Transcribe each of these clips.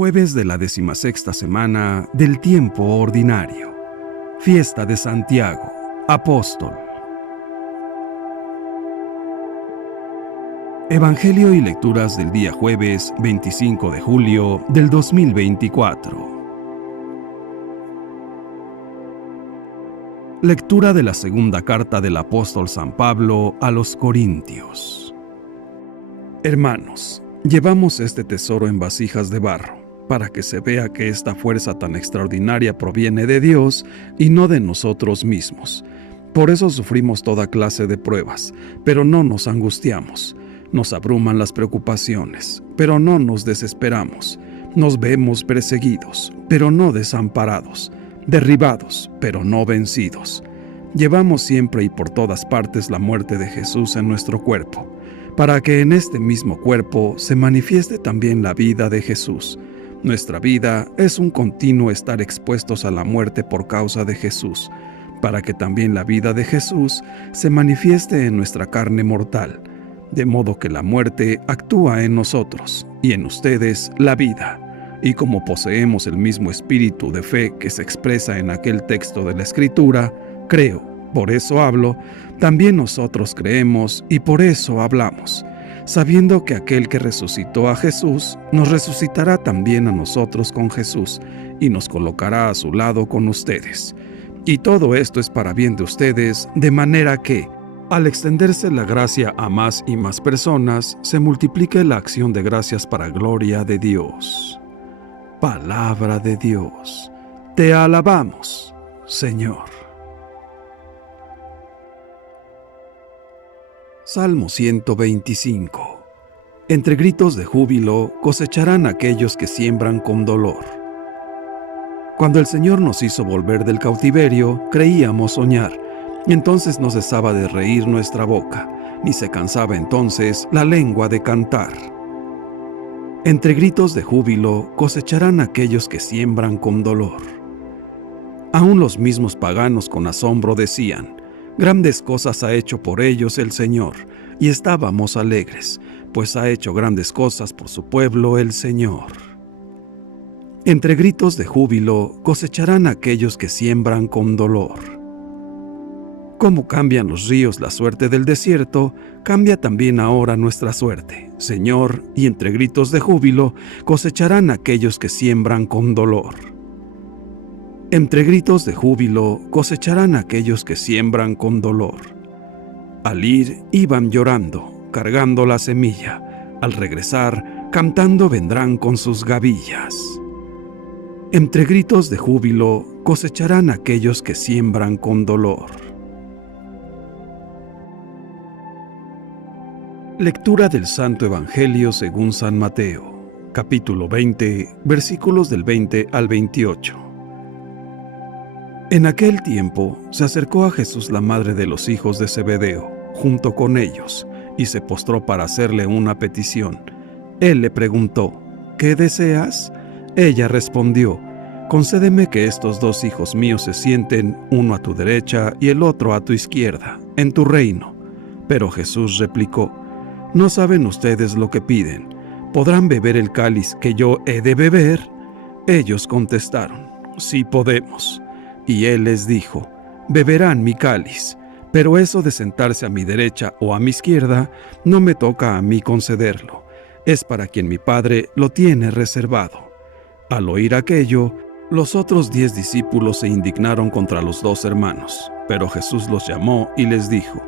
Jueves de la 16ª semana del tiempo ordinario. Fiesta de Santiago, apóstol. Evangelio y lecturas del día jueves 25 de julio del 2024. Lectura de la segunda carta del apóstol San Pablo a los Corintios. Hermanos, llevamos este tesoro en vasijas de barro, para que se vea que esta fuerza tan extraordinaria proviene de Dios y no de nosotros mismos. Por eso sufrimos toda clase de pruebas, pero no nos angustiamos. Nos abruman las preocupaciones, pero no nos desesperamos. Nos vemos perseguidos, pero no desamparados. Derribados, pero no vencidos. Llevamos siempre y por todas partes la muerte de Jesús en nuestro cuerpo, para que en este mismo cuerpo se manifieste también la vida de Jesús. Nuestra vida es un continuo estar expuestos a la muerte por causa de Jesús, para que también la vida de Jesús se manifieste en nuestra carne mortal, de modo que la muerte actúa en nosotros y en ustedes la vida. Y como poseemos el mismo espíritu de fe que se expresa en aquel texto de la Escritura, creo, por eso hablo, también nosotros creemos y por eso hablamos, sabiendo que aquel que resucitó a Jesús nos resucitará también a nosotros con Jesús y nos colocará a su lado con ustedes. Y todo esto es para bien de ustedes, de manera que, al extenderse la gracia a más y más personas, se multiplique la acción de gracias para gloria de Dios. Palabra de Dios. Te alabamos, Señor. Salmo 125. Entre gritos de júbilo cosecharán aquellos que siembran con dolor. Cuando el Señor nos hizo volver del cautiverio, creíamos soñar, y entonces no cesaba de reír nuestra boca, ni se cansaba entonces la lengua de cantar. Entre gritos de júbilo cosecharán aquellos que siembran con dolor. Aún los mismos paganos con asombro decían: grandes cosas ha hecho por ellos el Señor, y estábamos alegres, pues ha hecho grandes cosas por su pueblo el Señor. Entre gritos de júbilo cosecharán aquellos que siembran con dolor. Como cambian los ríos la suerte del desierto, cambia también ahora nuestra suerte, Señor, y entre gritos de júbilo cosecharán aquellos que siembran con dolor. Entre gritos de júbilo cosecharán aquellos que siembran con dolor. Al ir, iban llorando, cargando la semilla. Al regresar, cantando vendrán con sus gavillas. Entre gritos de júbilo cosecharán aquellos que siembran con dolor. Lectura del Santo Evangelio según San Mateo, capítulo 20, versículos del 20 al 28. En aquel tiempo se acercó a Jesús la madre de los hijos de Zebedeo, junto con ellos, y se postró para hacerle una petición. Él le preguntó: ¿qué deseas? Ella respondió: concédeme que estos dos hijos míos se sienten, uno a tu derecha y el otro a tu izquierda, en tu reino. Pero Jesús replicó: ¿no saben ustedes lo que piden? ¿Podrán beber el cáliz que yo he de beber? Ellos contestaron: sí podemos. Y él les dijo: beberán mi cáliz, pero eso de sentarse a mi derecha o a mi izquierda no me toca a mí concederlo, es para quien mi Padre lo tiene reservado. Al oír aquello, los otros 10 discípulos se indignaron contra los 2 hermanos, pero Jesús los llamó y les dijo: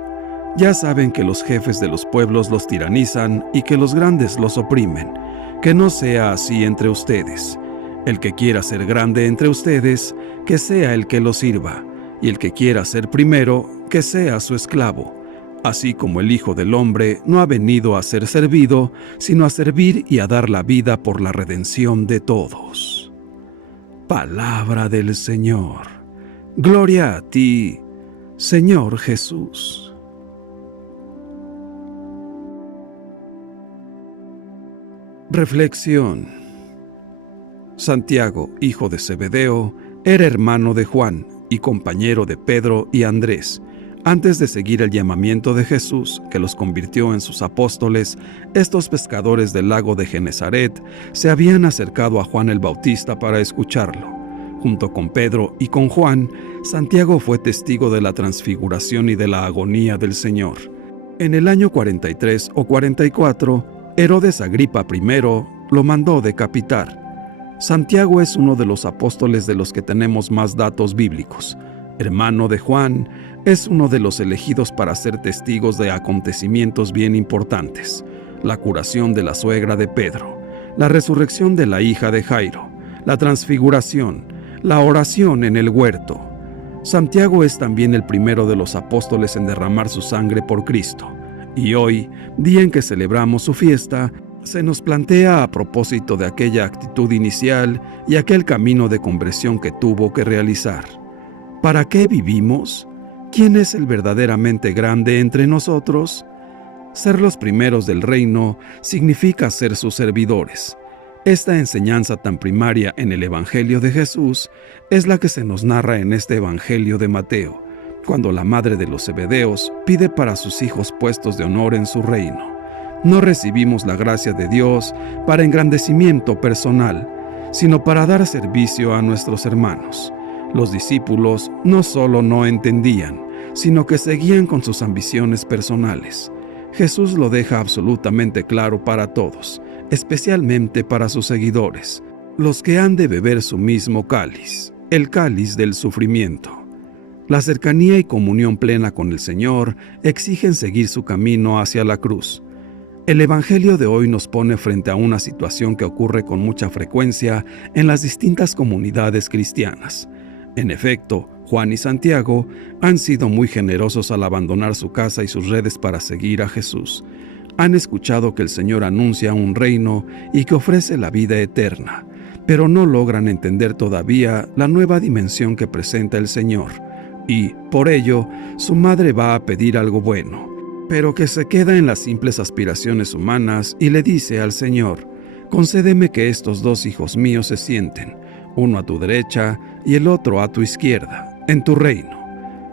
ya saben que los jefes de los pueblos los tiranizan y que los grandes los oprimen, que no sea así entre ustedes. El que quiera ser grande entre ustedes, que sea el que lo sirva, y el que quiera ser primero, que sea su esclavo. Así como el Hijo del Hombre no ha venido a ser servido, sino a servir y a dar la vida por la redención de todos. Palabra del Señor. Gloria a ti, Señor Jesús. Reflexión. Santiago, hijo de Zebedeo, era hermano de Juan y compañero de Pedro y Andrés. Antes de seguir el llamamiento de Jesús, que los convirtió en sus apóstoles, estos pescadores del lago de Genesaret se habían acercado a Juan el Bautista para escucharlo. Junto con Pedro y con Juan, Santiago fue testigo de la transfiguración y de la agonía del Señor. En el año 43 o 44, Herodes Agripa I lo mandó decapitar. Santiago es uno de los apóstoles de los que tenemos más datos bíblicos. Hermano de Juan, es uno de los elegidos para ser testigos de acontecimientos bien importantes: la curación de la suegra de Pedro, la resurrección de la hija de Jairo, la transfiguración, la oración en el huerto. Santiago es también el primero de los apóstoles en derramar su sangre por Cristo, y hoy, día en que celebramos su fiesta, se nos plantea a propósito de aquella actitud inicial y aquel camino de conversión que tuvo que realizar. ¿Para qué vivimos? ¿Quién es el verdaderamente grande entre nosotros? Ser los primeros del reino significa ser sus servidores. Esta enseñanza tan primaria en el Evangelio de Jesús es la que se nos narra en este Evangelio de Mateo, cuando la madre de los Zebedeos pide para sus hijos puestos de honor en su reino. No recibimos la gracia de Dios para engrandecimiento personal, sino para dar servicio a nuestros hermanos. Los discípulos no solo no entendían, sino que seguían con sus ambiciones personales. Jesús lo deja absolutamente claro para todos, especialmente para sus seguidores, los que han de beber su mismo cáliz, el cáliz del sufrimiento. La cercanía y comunión plena con el Señor exigen seguir su camino hacia la cruz. El Evangelio de hoy nos pone frente a una situación que ocurre con mucha frecuencia en las distintas comunidades cristianas. En efecto, Juan y Santiago han sido muy generosos al abandonar su casa y sus redes para seguir a Jesús. Han escuchado que el Señor anuncia un reino y que ofrece la vida eterna, pero no logran entender todavía la nueva dimensión que presenta el Señor. Y, por ello, su madre va a pedir algo bueno, pero que se queda en las simples aspiraciones humanas y le dice al Señor: «Concédeme que estos dos hijos míos se sienten, uno a tu derecha y el otro a tu izquierda, en tu reino».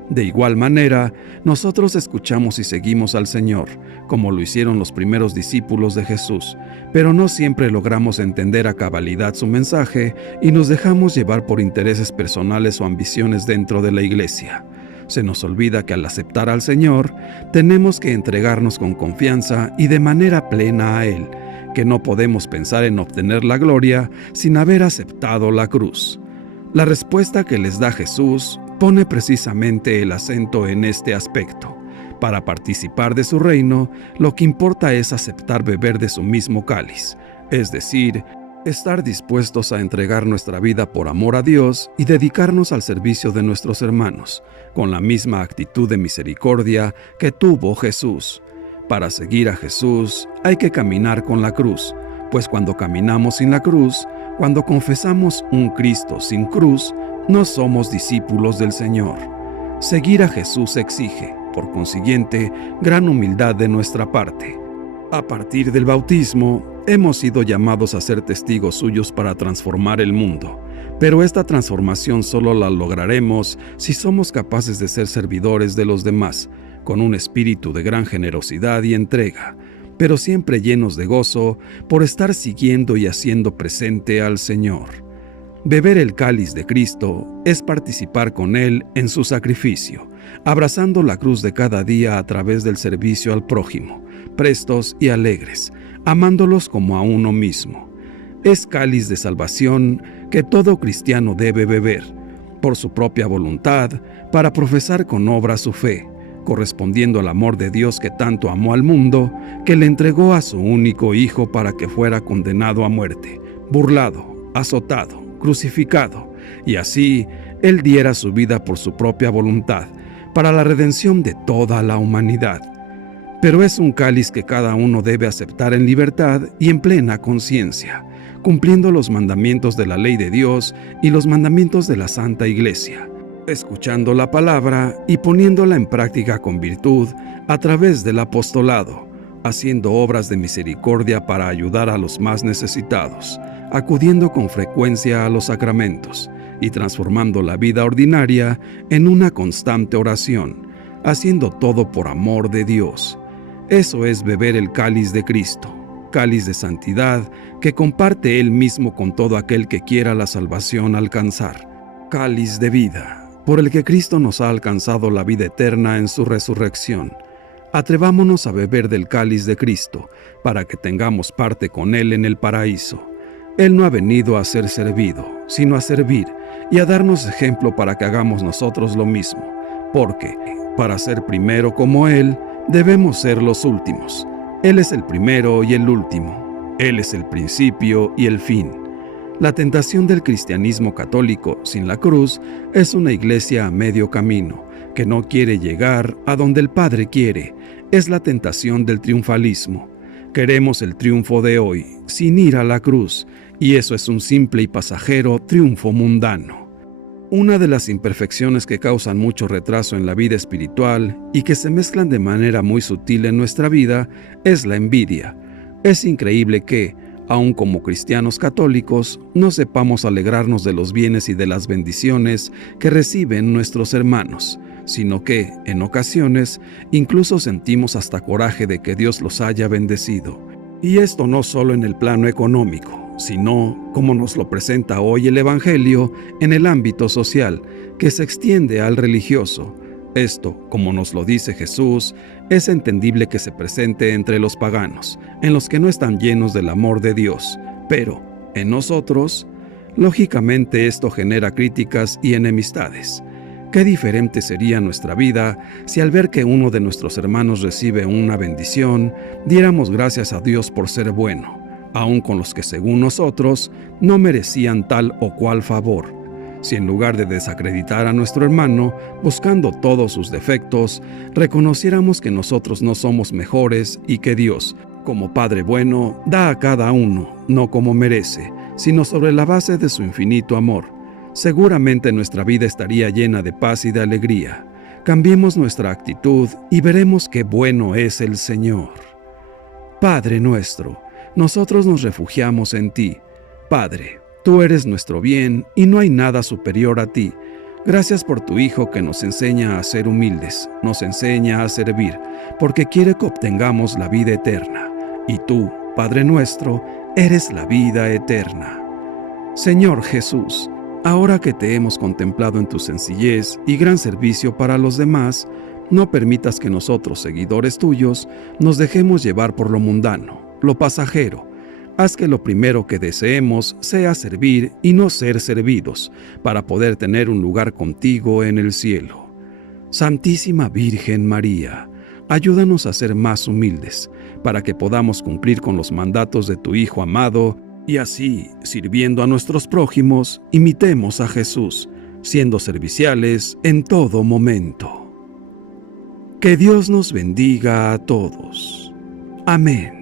De igual manera, nosotros escuchamos y seguimos al Señor, como lo hicieron los primeros discípulos de Jesús, pero no siempre logramos entender a cabalidad su mensaje y nos dejamos llevar por intereses personales o ambiciones dentro de la iglesia. Se nos olvida que al aceptar al Señor, tenemos que entregarnos con confianza y de manera plena a Él, que no podemos pensar en obtener la gloria sin haber aceptado la cruz. La respuesta que les da Jesús pone precisamente el acento en este aspecto. Para participar de su reino, lo que importa es aceptar beber de su mismo cáliz, es decir, estar dispuestos a entregar nuestra vida por amor a Dios y dedicarnos al servicio de nuestros hermanos, con la misma actitud de misericordia que tuvo Jesús. Para seguir a Jesús hay que caminar con la cruz, pues cuando caminamos sin la cruz, cuando confesamos un Cristo sin cruz, no somos discípulos del Señor. Seguir a Jesús exige, por consiguiente, gran humildad de nuestra parte. A partir del bautismo, hemos sido llamados a ser testigos suyos para transformar el mundo, pero esta transformación solo la lograremos si somos capaces de ser servidores de los demás, con un espíritu de gran generosidad y entrega, pero siempre llenos de gozo por estar siguiendo y haciendo presente al Señor. Beber el cáliz de Cristo es participar con Él en su sacrificio, abrazando la cruz de cada día a través del servicio al prójimo, prestos y alegres, amándolos como a uno mismo. Es cáliz de salvación que todo cristiano debe beber, por su propia voluntad, para profesar con obra su fe, correspondiendo al amor de Dios que tanto amó al mundo, que le entregó a su único Hijo para que fuera condenado a muerte, burlado, azotado, crucificado, y así Él diera su vida por su propia voluntad, para la redención de toda la humanidad. Pero es un cáliz que cada uno debe aceptar en libertad y en plena conciencia, cumpliendo los mandamientos de la ley de Dios y los mandamientos de la Santa Iglesia, escuchando la palabra y poniéndola en práctica con virtud a través del apostolado, haciendo obras de misericordia para ayudar a los más necesitados, acudiendo con frecuencia a los sacramentos y transformando la vida ordinaria en una constante oración, haciendo todo por amor de Dios. Eso es beber el cáliz de Cristo, cáliz de santidad que comparte Él mismo con todo aquel que quiera la salvación alcanzar. Cáliz de vida, por el que Cristo nos ha alcanzado la vida eterna en su resurrección. Atrevámonos a beber del cáliz de Cristo, para que tengamos parte con Él en el paraíso. Él no ha venido a ser servido, sino a servir, y a darnos ejemplo para que hagamos nosotros lo mismo, porque, para ser primero como Él, debemos ser los últimos. Él es el primero y el último. Él es el principio y el fin. La tentación del cristianismo católico sin la cruz es una iglesia a medio camino, que no quiere llegar a donde el Padre quiere. Es la tentación del triunfalismo. Queremos el triunfo de hoy, sin ir a la cruz, y eso es un simple y pasajero triunfo mundano. Una de las imperfecciones que causan mucho retraso en la vida espiritual y que se mezclan de manera muy sutil en nuestra vida es la envidia. Es increíble que, aun como cristianos católicos, no sepamos alegrarnos de los bienes y de las bendiciones que reciben nuestros hermanos, sino que, en ocasiones, incluso sentimos hasta coraje de que Dios los haya bendecido. Y esto no solo en el plano económico, sino, como nos lo presenta hoy el Evangelio, en el ámbito social, que se extiende al religioso. Esto, como nos lo dice Jesús, es entendible que se presente entre los paganos, en los que no están llenos del amor de Dios, pero, en nosotros, lógicamente esto genera críticas y enemistades. Qué diferente sería nuestra vida si al ver que uno de nuestros hermanos recibe una bendición, diéramos gracias a Dios por ser bueno, aun con los que según nosotros no merecían tal o cual favor. Si en lugar de desacreditar a nuestro hermano, buscando todos sus defectos, reconociéramos que nosotros no somos mejores y que Dios, como Padre bueno, da a cada uno, no como merece, sino sobre la base de su infinito amor, seguramente nuestra vida estaría llena de paz y de alegría. Cambiemos nuestra actitud y veremos qué bueno es el Señor. Padre nuestro, nosotros nos refugiamos en ti. Padre, tú eres nuestro bien y no hay nada superior a ti. Gracias por tu Hijo que nos enseña a ser humildes, nos enseña a servir, porque quiere que obtengamos la vida eterna. Y tú, Padre nuestro, eres la vida eterna. Señor Jesús, ahora que te hemos contemplado en tu sencillez y gran servicio para los demás, no permitas que nosotros, seguidores tuyos, nos dejemos llevar por lo mundano, lo pasajero. Haz que lo primero que deseemos sea servir y no ser servidos, para poder tener un lugar contigo en el cielo. Santísima Virgen María, ayúdanos a ser más humildes, para que podamos cumplir con los mandatos de tu Hijo amado, y así, sirviendo a nuestros prójimos, imitemos a Jesús, siendo serviciales en todo momento. Que Dios nos bendiga a todos. Amén.